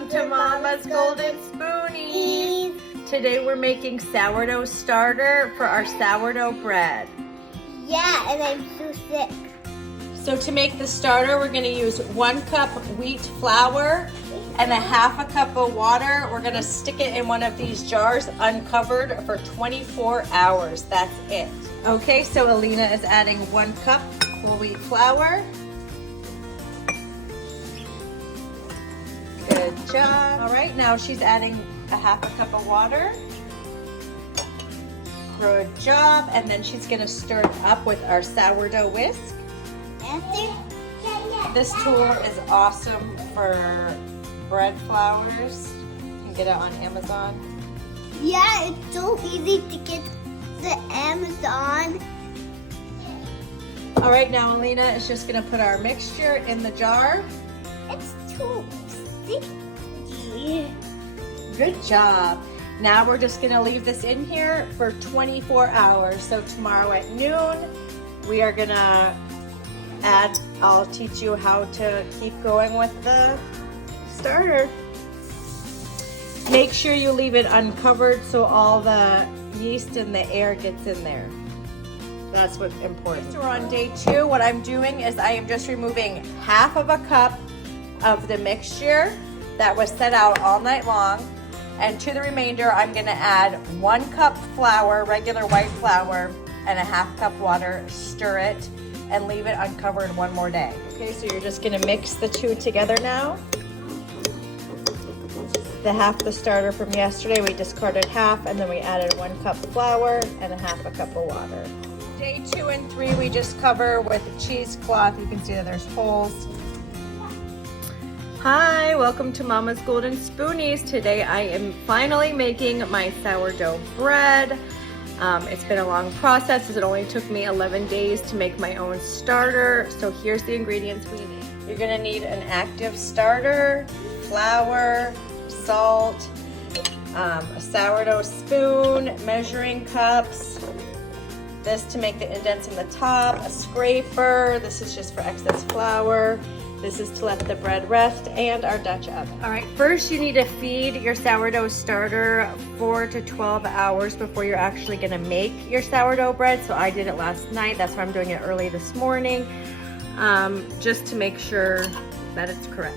Welcome to Mama's Golden Spoonies. Today we're making sourdough starter for our sourdough bread. Yeah, and I'm so sick. So to make the starter, we're gonna use 1 cup wheat flour and 1/2 cup of water. We're gonna stick it in one of these jars uncovered for 24 hours. That's it. Okay, so Alina is adding 1 cup whole wheat flour. Good job. All right, now she's adding 1/2 cup of water. Good job. And then she's gonna stir it up with our sourdough whisk. This tool is awesome for bread flours. You can get it on Amazon. Yeah, it's so easy to get the Amazon. All right, now Alina is just gonna put our mixture in the jar. It's too sticky. Good job. Now we're just gonna leave this in here for 24 hours. So tomorrow at noon, we are gonna I'll teach you how to keep going with the starter. Make sure you leave it uncovered so all the yeast and the air gets in there. That's what's important. So we're on day 2. What I'm doing is I am just removing 1/2 cup of the mixture that was set out all night long. And to the remainder, I'm gonna add 1 cup flour, regular white flour, and 1/2 cup water, stir it, and leave it uncovered 1 more day. Okay, so you're just gonna mix the 2 together now. The starter from yesterday, we discarded 1/2, and then we added 1 cup flour and 1/2 cup of water. Day 2 and 3, we just cover with cheesecloth. You can see that there's holes. Hi, welcome to Mama's Golden Spoonies. Today I am finally making my sourdough bread. It's been a long process as it only took me 11 days to make my own starter. So here's the ingredients we need. You're gonna need an active starter, flour, salt, a sourdough spoon, measuring cups, this to make the indents in the top, a scraper, this is just for excess flour, this is to let the bread rest, and our Dutch oven. All right, first you need to feed your sourdough starter 4 to 12 hours before you're actually gonna make your sourdough bread. So I did it last night, that's why I'm doing it early this morning, just to make sure that it's correct.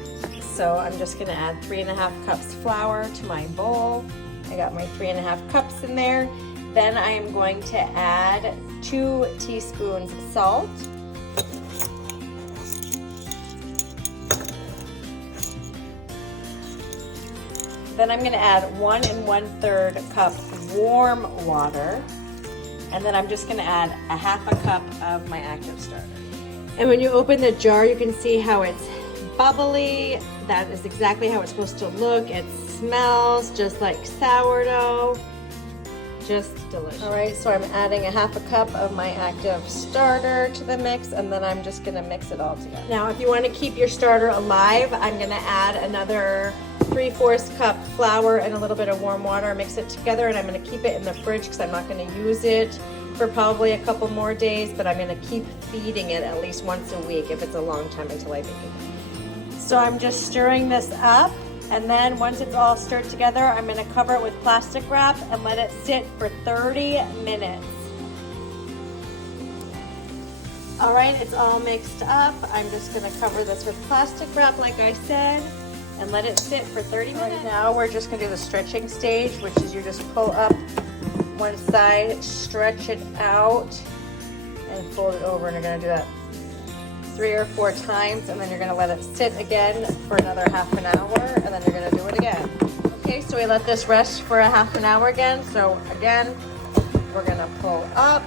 So I'm just gonna add 3.5 cups flour to my bowl. I got my 3.5 cups in there. Then I am going to add 2 teaspoons salt. Then I'm gonna add 1 1/3 cup warm water. And then I'm just gonna add 1/2 cup of my active starter. And when you open the jar, you can see how it's bubbly. That is exactly how it's supposed to look. It smells just like sourdough. Just delicious. All right, so I'm adding 1/2 cup of my active starter to the mix, and then I'm just gonna mix it all together. Now, if you wanna keep your starter alive, I'm gonna add another 3/4 cup flour and a little bit of warm water, mix it together, and I'm gonna keep it in the fridge because I'm not gonna use it for probably a couple more days, but I'm gonna keep feeding it at least once a week if it's a long time until I make it. So I'm just stirring this up, and then once it's all stirred together, I'm gonna cover it with plastic wrap and let it sit for 30 minutes. All right, it's all mixed up. I'm just gonna cover this with plastic wrap like I said, and let it sit for 30 minutes. Right now we're just gonna do the stretching stage, which is you just pull up one side, stretch it out, and fold it over, and you're gonna do that 3 or 4 times, and then you're gonna let it sit again for another ½ an hour, and then you're gonna do it again. Okay, so we let this rest for a ½ an hour again. So again, we're gonna pull up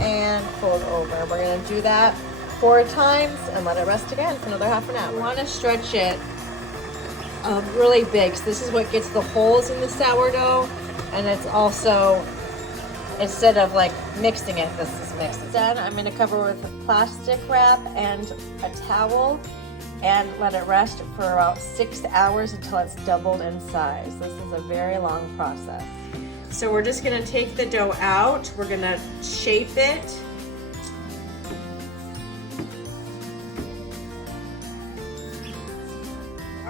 and fold over. We're gonna do that 4 times and let it rest again for another ½ an hour. You wanna stretch it really big. So this is what gets the holes in the sourdough, and it's also, instead of like mixing it, this is mixed. Then I'm gonna cover with plastic wrap and a towel and let it rest for about 6 hours until it's doubled in size. This is a very long process. So we're just gonna take the dough out, we're gonna shape it.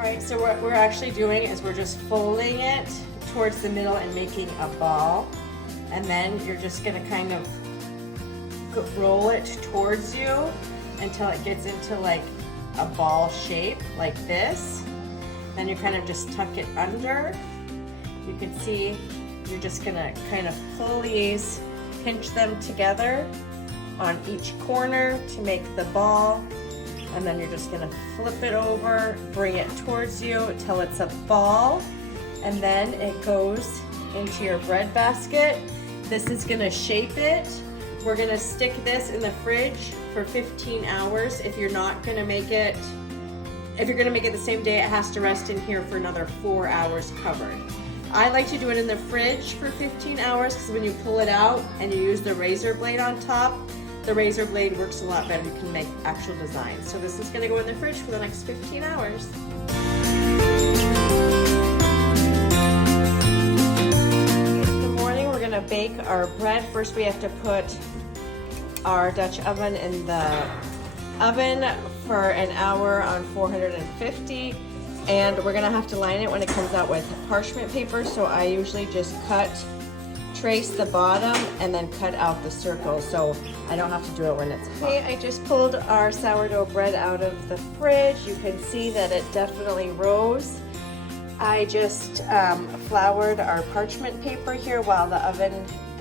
All right, so what we're actually doing is we're just folding it towards the middle and making a ball. And then you're just gonna kind of roll it towards you until it gets into like a ball shape like this. Then you kind of just tuck it under. You can see you're just gonna kind of pull these, pinch them together on each corner to make the ball. And then you're just gonna flip it over, bring it towards you till it's a ball. And then it goes into your bread basket. This is gonna shape it. We're gonna stick this in the fridge for 15 hours. If you're not gonna make it, if you're gonna make it the same day, it has to rest in here for another 4 hours covered. I like to do it in the fridge for 15 hours because when you pull it out and you use the razor blade on top, the razor blade works a lot better. You can make actual designs. So this is gonna go in the fridge for the next 15 hours. We're gonna bake our bread. First we have to put our Dutch oven in the oven for an hour on 450, and we're gonna have to line it when it comes out with parchment paper. So I usually just trace the bottom and then cut out the circle so I don't have to do it when it's hot. Okay, I just pulled our sourdough bread out of the fridge. You can see that it definitely rose. I just floured our parchment paper here while the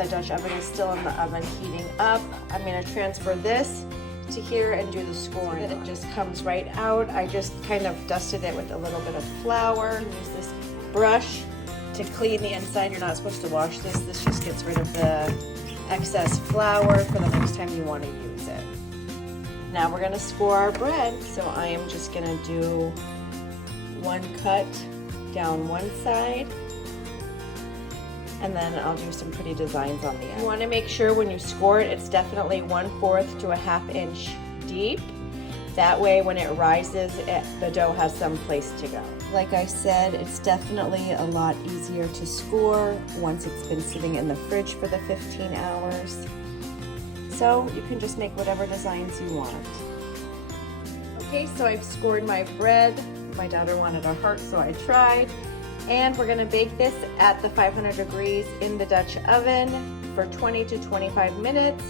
Dutch oven is still in the oven heating up. I'm gonna transfer this to here and do the scoring. So that it just comes right out. I just kind of dusted it with a little bit of flour. Use this brush to clean the inside. You're not supposed to wash this. This just gets rid of the excess flour for the next time you wanna use it. Now we're gonna score our bread. So I am just gonna do one cut down one side, and then I'll do some pretty designs on the end. You want to make sure when you score it, it's definitely 1/4 to a 1/2 inch deep. That way when it rises, the dough has some place to go. Like I said, it's definitely a lot easier to score once it's been sitting in the fridge for the 15 hours. So you can just make whatever designs you want. Okay, so I've scored my bread. My daughter wanted a heart, so I tried. And we're gonna bake this at the 500 degrees in the Dutch oven for 20 to 25 minutes.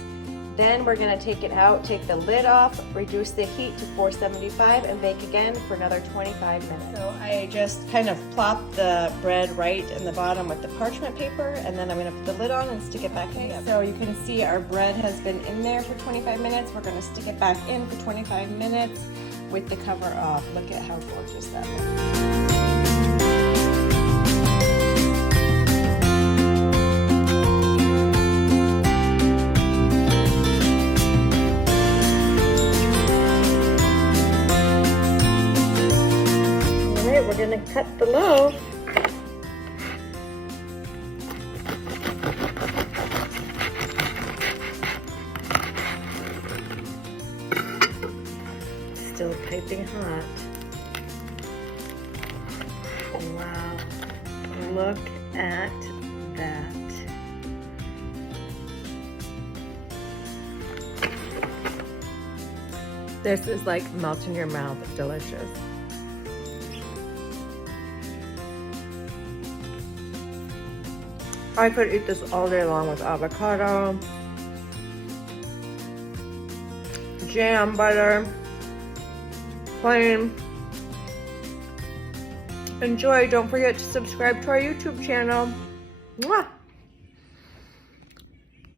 Then we're gonna take it out, take the lid off, reduce the heat to 475 and bake again for another 25 minutes. So I just kind of plop the bread right in the bottom with the parchment paper, and then I'm gonna put the lid on and stick it back in. So you can see our bread has been in there for 25 minutes. We're gonna stick it back in for 25 minutes with the cover off. Look at how gorgeous that looks. We're gonna cut the loaf. Still piping hot. Wow, look at that. This is like melt in your mouth, delicious. I could eat this all day long with avocado, jam, butter, plain. Enjoy. Don't forget to subscribe to our YouTube channel. Mwah!